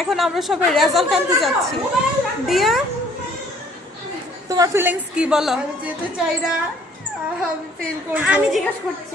এখন আমরা সবাই রেজাল্ট আনতে যাচ্ছি দিয়া তোমার ফিলিংস কি বলো যেতে চাই না আমি ফেল আমি জিজ্ঞেস করছি